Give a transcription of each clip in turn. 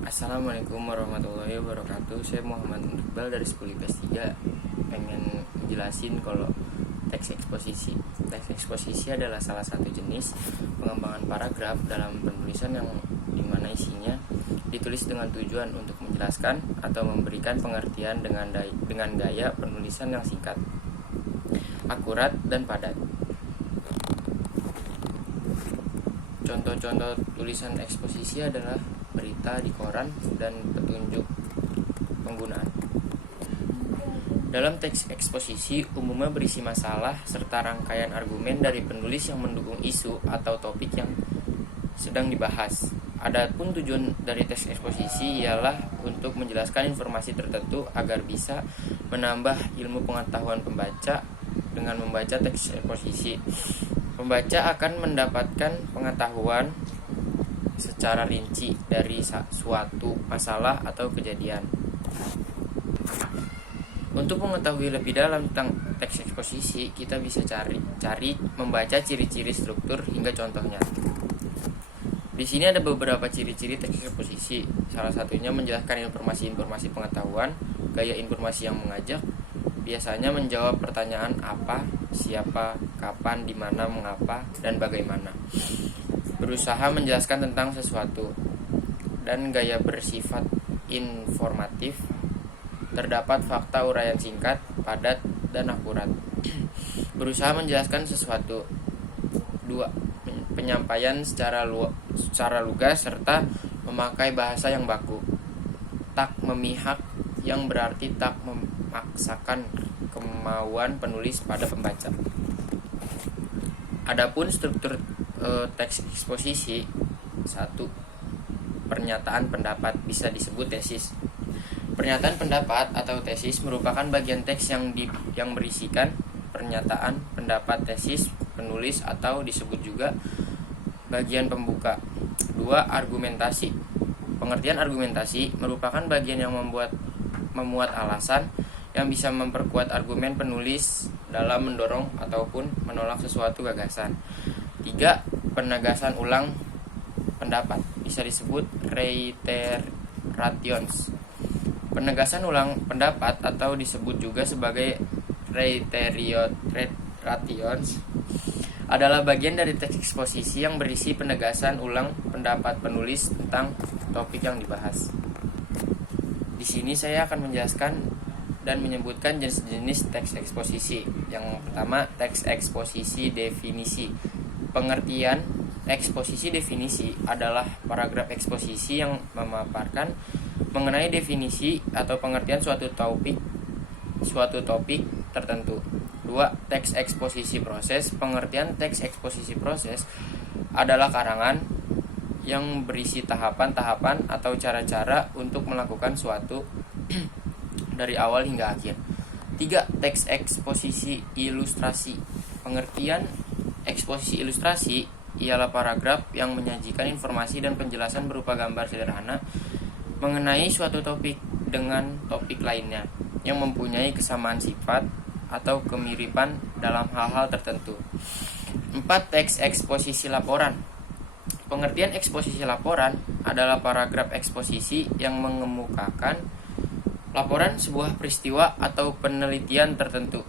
Assalamualaikum warahmatullahi wabarakatuh. Saya Muhammad Iqbal dari Sekolah IPS 3. Pengen jelasin kalau teks eksposisi. Teks eksposisi adalah salah satu jenis pengembangan paragraf dalam penulisan yang dimana isinya ditulis dengan tujuan untuk menjelaskan atau memberikan pengertian dengan gaya penulisan yang singkat, akurat, dan padat. Contoh-contoh tulisan eksposisi adalah berita di koran dan petunjuk penggunaan. Dalam teks eksposisi umumnya berisi masalah serta rangkaian argumen dari penulis yang mendukung isu atau topik yang sedang dibahas. Adapun tujuan dari teks eksposisi ialah untuk menjelaskan informasi tertentu agar bisa menambah ilmu pengetahuan pembaca. Dengan membaca teks eksposisi, pembaca akan mendapatkan pengetahuan secara rinci dari suatu masalah atau kejadian. Untuk mengetahui lebih dalam tentang teks eksposisi, kita bisa cari membaca ciri-ciri struktur hingga contohnya. Di sini ada beberapa ciri-ciri teks eksposisi. Salah satunya menjelaskan informasi-informasi pengetahuan, gaya informasi yang mengajak, biasanya menjawab pertanyaan apa, siapa, kapan, di mana, mengapa, dan bagaimana. Berusaha menjelaskan tentang sesuatu, dan gaya bersifat informatif. Terdapat fakta uraian singkat, padat, dan akurat. Berusaha menjelaskan sesuatu. 2. Penyampaian secara lugas serta memakai bahasa yang baku. Tak memihak, yang berarti tak memaksakan kemauan penulis pada pembaca. Adapun struktur teks eksposisi. 1. Pernyataan pendapat, bisa disebut tesis. Pernyataan pendapat atau tesis merupakan bagian teks yang berisikan pernyataan pendapat tesis penulis atau disebut juga bagian pembuka. 2. Argumentasi. Pengertian argumentasi merupakan bagian yang memuat alasan yang bisa memperkuat argumen penulis dalam mendorong ataupun menolak sesuatu gagasan. 3. Penegasan ulang pendapat, bisa disebut reiterations. Penegasan ulang pendapat atau disebut juga sebagai reiterations adalah bagian dari teks eksposisi yang berisi penegasan ulang pendapat penulis tentang topik yang dibahas. Di sini saya akan menjelaskan dan menyebutkan jenis-jenis teks eksposisi. Yang pertama, teks eksposisi definisi. Pengertian eksposisi definisi adalah paragraf eksposisi yang memaparkan mengenai definisi atau pengertian suatu topik tertentu. 2. Teks eksposisi proses. Pengertian teks eksposisi proses adalah karangan yang berisi tahapan-tahapan atau cara-cara untuk melakukan suatu dari awal hingga akhir. 3. Teks eksposisi ilustrasi. Pengertian eksposisi ilustrasi ialah paragraf yang menyajikan informasi dan penjelasan berupa gambar sederhana mengenai suatu topik dengan topik lainnya yang mempunyai kesamaan sifat atau kemiripan dalam hal-hal tertentu. 4. Teks eksposisi laporan. Pengertian eksposisi laporan adalah paragraf eksposisi yang mengemukakan laporan sebuah peristiwa atau penelitian tertentu.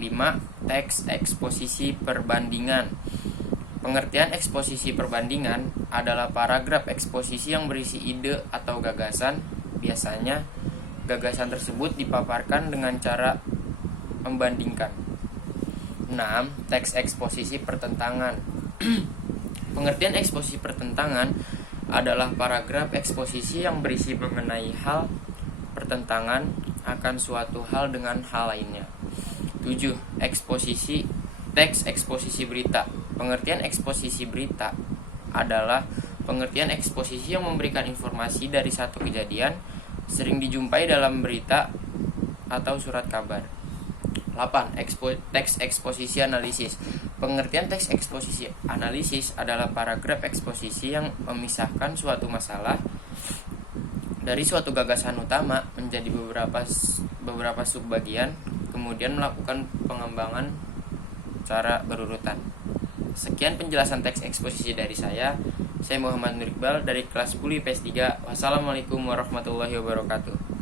5. Teks eksposisi perbandingan. Pengertian eksposisi perbandingan adalah paragraf eksposisi yang berisi ide atau gagasan. Biasanya, gagasan tersebut dipaparkan dengan cara membandingkan. 6. Teks eksposisi pertentangan. Pengertian eksposisi pertentangan adalah paragraf eksposisi yang berisi mengenai hal pertentangan akan suatu hal dengan hal lainnya. 7. Teks eksposisi berita. Pengertian eksposisi berita adalah pengertian eksposisi yang memberikan informasi dari satu kejadian, sering dijumpai dalam berita atau surat kabar. 8. Teks eksposisi analisis. Pengertian teks eksposisi analisis adalah paragraf eksposisi yang memisahkan suatu masalah dari suatu gagasan utama menjadi beberapa subbagian, kemudian melakukan pengembangan secara berurutan. Sekian penjelasan teks eksposisi dari saya. Saya Muhammad Nur Iqbal dari kelas 10 IPS 3. Wassalamualaikum warahmatullahi wabarakatuh.